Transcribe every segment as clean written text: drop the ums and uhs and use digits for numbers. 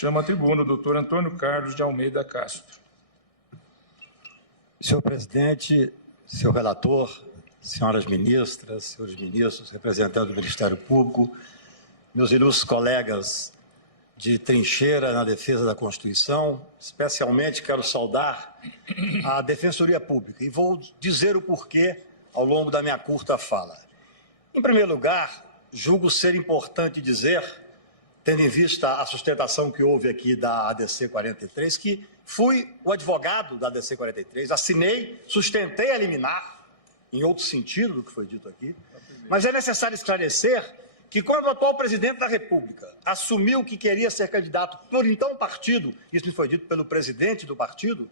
Chama a tribuna o doutor Antônio Carlos de Almeida Castro. Senhor presidente, senhor relator, senhoras ministras, senhores ministros, representantes do Ministério Público, meus ilustres colegas de trincheira na defesa da Constituição, especialmente quero saudar a Defensoria Pública e vou dizer o porquê ao longo da minha curta fala. Em primeiro lugar, julgo ser importante dizer, tendo em vista a sustentação que houve aqui da ADC 43, que fui o advogado da ADC 43, assinei, sustentei a liminar, em outro sentido do que foi dito aqui, mas é necessário esclarecer que quando o atual presidente da República assumiu que queria ser candidato por então partido, isso me foi dito pelo presidente do partido,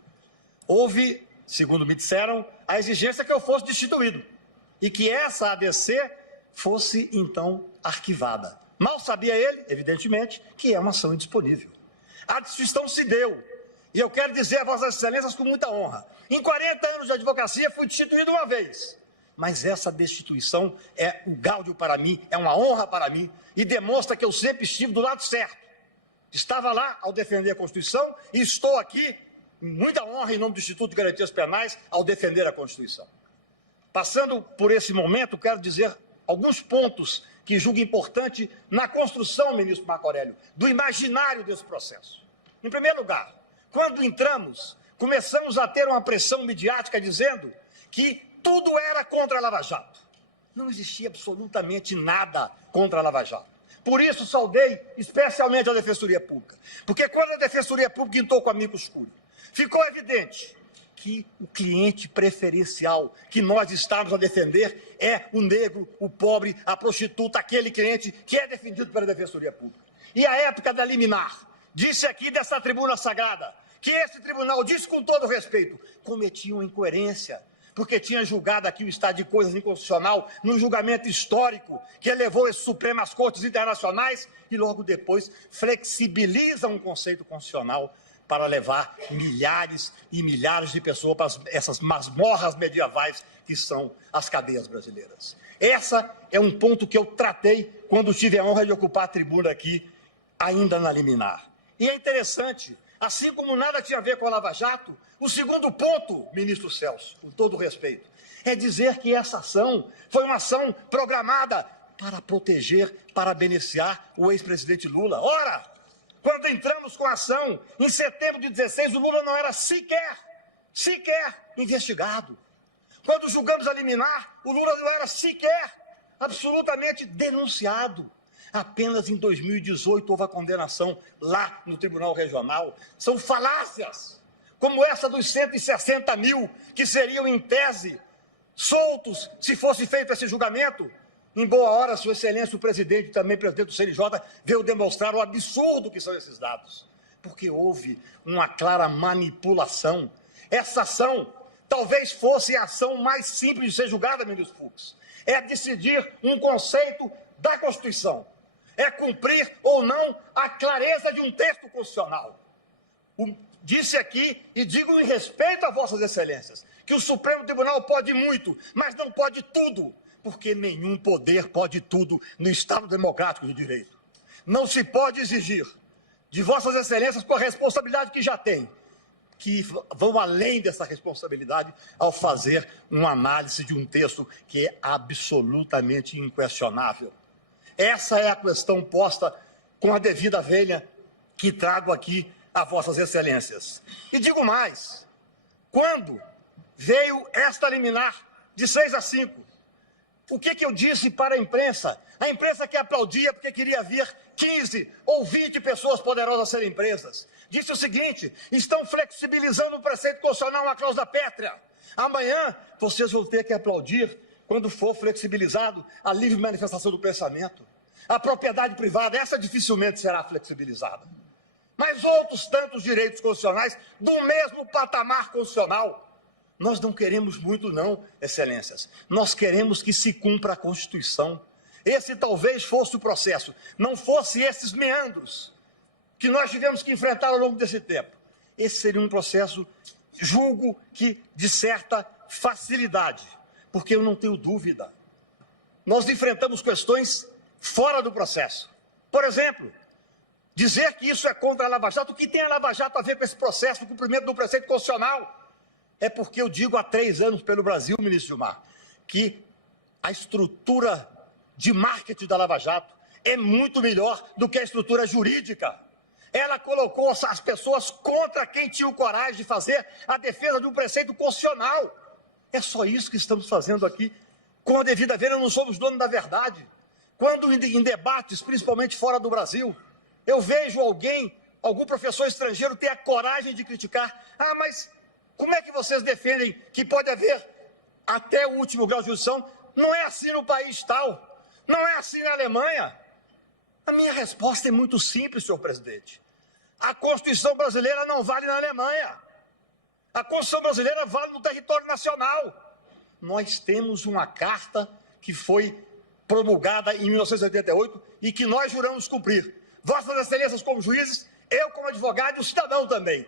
houve, segundo me disseram, a exigência que eu fosse destituído e que essa ADC fosse então arquivada. Mal sabia ele, evidentemente, que é uma ação indisponível. A destituição se deu, e eu quero dizer a Vossas Excelências com muita honra, em 40 anos de advocacia fui destituído uma vez, mas essa destituição é um gáudio para mim, é uma honra para mim, e demonstra que eu sempre estive do lado certo. Estava lá ao defender a Constituição e estou aqui, em muita honra, em nome do Instituto de Garantias Penais, ao defender a Constituição. Passando por esse momento, quero dizer alguns pontos que julgo importante na construção, ministro Marco Aurélio, do imaginário desse processo. Em primeiro lugar, quando entramos, começamos a ter uma pressão midiática dizendo que tudo era contra a Lava Jato. Não existia absolutamente nada contra a Lava Jato. Por isso, saudei especialmente a Defensoria Pública. Porque quando a Defensoria Pública entrou com amicus curiae, ficou evidente que o cliente preferencial que nós estamos a defender é o negro, o pobre, a prostituta, aquele cliente que é defendido pela Defensoria Pública. E a época da liminar, disse aqui dessa tribuna sagrada, que esse tribunal, disse com todo respeito, cometia uma incoerência, porque tinha julgado aqui o estado de coisas inconstitucional num julgamento histórico que elevou esse Supremo às cortes internacionais e logo depois flexibiliza um conceito constitucional para levar milhares e milhares de pessoas para essas masmorras medievais que são as cadeias brasileiras. Esse é um ponto que eu tratei quando tive a honra de ocupar a tribuna aqui, ainda na liminar. E é interessante, assim como nada tinha a ver com a Lava Jato, o segundo ponto, ministro Celso, com todo respeito, é dizer que essa ação foi uma ação programada para proteger, para beneficiar o ex-presidente Lula. Ora, quando entramos com a ação, em setembro de 16, o Lula não era sequer investigado. Quando julgamos a liminar, o Lula não era sequer absolutamente denunciado. Apenas em 2018 houve a condenação lá no Tribunal Regional. São falácias, como essa dos 160 mil, que seriam, em tese, soltos se fosse feito esse julgamento. Em boa hora, Sua Excelência, o presidente, também presidente do CNJ, veio demonstrar o absurdo que são esses dados. Porque houve uma clara manipulação. Essa ação talvez fosse a ação mais simples de ser julgada, ministro Fux. É decidir um conceito da Constituição. É cumprir ou não a clareza de um texto constitucional. Disse aqui, e digo em respeito a Vossas Excelências, que o Supremo Tribunal pode muito, mas não pode tudo, porque nenhum poder pode tudo no Estado Democrático de Direito. Não se pode exigir de Vossas Excelências, com a responsabilidade que já tem, que vão além dessa responsabilidade ao fazer uma análise de um texto que é absolutamente inquestionável. Essa é a questão posta com a devida vênia que trago aqui a Vossas Excelências. E digo mais, quando veio esta liminar de 6-5, o que eu disse para a imprensa? A imprensa que aplaudia porque queria ver 15 ou 20 pessoas poderosas a serem presas. Disse o seguinte: estão flexibilizando o preceito constitucional, uma cláusula pétrea. Amanhã vocês vão ter que aplaudir quando for flexibilizado a livre manifestação do pensamento. A propriedade privada, essa dificilmente será flexibilizada. Mas outros tantos direitos constitucionais do mesmo patamar constitucional. Nós não queremos muito não, Excelências. Nós queremos que se cumpra a Constituição. Esse talvez fosse o processo, não fosse esses meandros que nós tivemos que enfrentar ao longo desse tempo. Esse seria um processo, julgo que de certa facilidade, porque eu não tenho dúvida. Nós enfrentamos questões fora do processo. Por exemplo, Dizer que isso é contra a Lava Jato, o que tem a Lava Jato a ver com esse processo de cumprimento do preceito constitucional? É porque eu digo há 3 anos pelo Brasil, ministro Gilmar, que a estrutura de marketing da Lava Jato é muito melhor do que a estrutura jurídica. Ela colocou as pessoas contra quem tinha o coragem de fazer a defesa de um preceito constitucional. É só isso que estamos fazendo aqui. Com a devida vênia, não somos donos da verdade. Quando em debates, principalmente fora do Brasil, eu vejo algum professor estrangeiro ter a coragem de criticar. Ah, mas como é que vocês defendem que pode haver até o último grau de jurisdição? Não é assim no país tal. Não é assim na Alemanha. A minha resposta é muito simples, senhor presidente. A Constituição brasileira não vale na Alemanha. A Constituição brasileira vale no território nacional. Nós temos uma carta que foi promulgada em 1988 e que nós juramos cumprir. Vossas Excelências como juízes, eu como advogado e o cidadão também.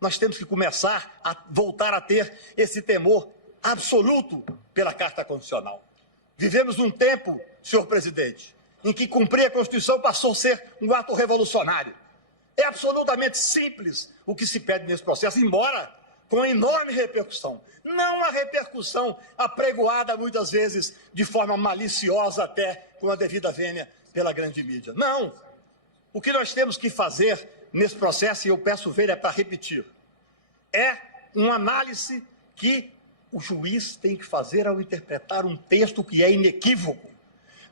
Nós temos que começar a voltar a ter esse temor absoluto pela Carta Constitucional. Vivemos num tempo, senhor presidente, em que cumprir a Constituição passou a ser um ato revolucionário. É absolutamente simples o que se pede nesse processo, embora com enorme repercussão. Não a repercussão apregoada muitas vezes de forma maliciosa até com a devida vênia pela grande mídia. Não! O que nós temos que fazer nesse processo, e eu peço vênia para repetir, é uma análise que o juiz tem que fazer ao interpretar um texto que é inequívoco.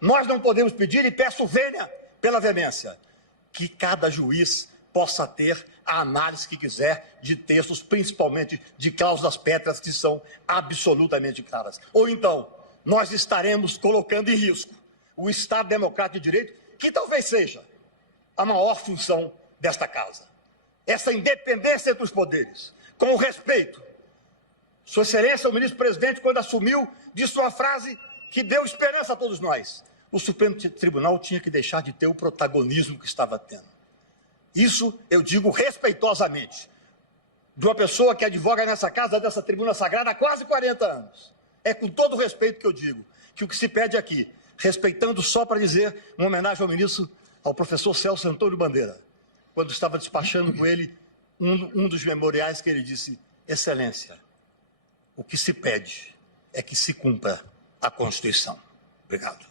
Nós não podemos pedir, e peço vênia pela veemência, que cada juiz possa ter a análise que quiser de textos, principalmente de cláusulas pétreas que são absolutamente claras. Ou então, nós estaremos colocando em risco o Estado Democrático de Direito, que talvez seja a maior função desta casa. Essa independência entre os poderes, com o respeito. Sua Excelência, o ministro-presidente, quando assumiu, disse uma frase que deu esperança a todos nós. O Supremo Tribunal tinha que deixar de ter o protagonismo que estava tendo. Isso eu digo respeitosamente, de uma pessoa que advoga nessa casa, dessa tribuna sagrada, há quase 40 anos. É com todo o respeito que eu digo, que o que se pede aqui, respeitando só para dizer uma homenagem ao ministro, ao professor Celso Antônio Bandeira, quando estava despachando com ele um dos memoriais que ele disse: Excelência, o que se pede é que se cumpra a Constituição. Obrigado.